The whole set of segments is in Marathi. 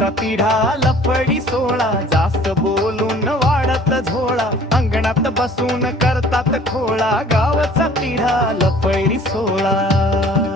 नावाचा पिढा लपडी सोळा जास्त बोलून वाढत झोळा. अंगणात बसून करतात खोळा. गावचा पिढा लपडी सोळा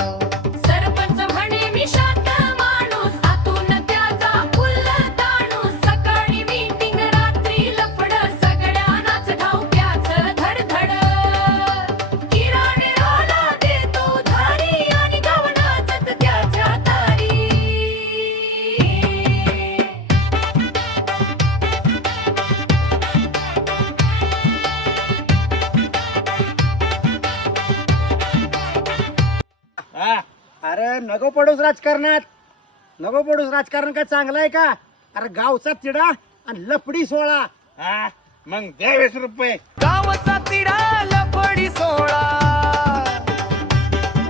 अरे नको पडूस राजकारणात. नको पडूस राजकारण काय चांगलं आहे का? अरे गावचा तिडा आणि लपडी सोळा हा मग दे वीस रुपये. गावचा तिढा लपडी सोळा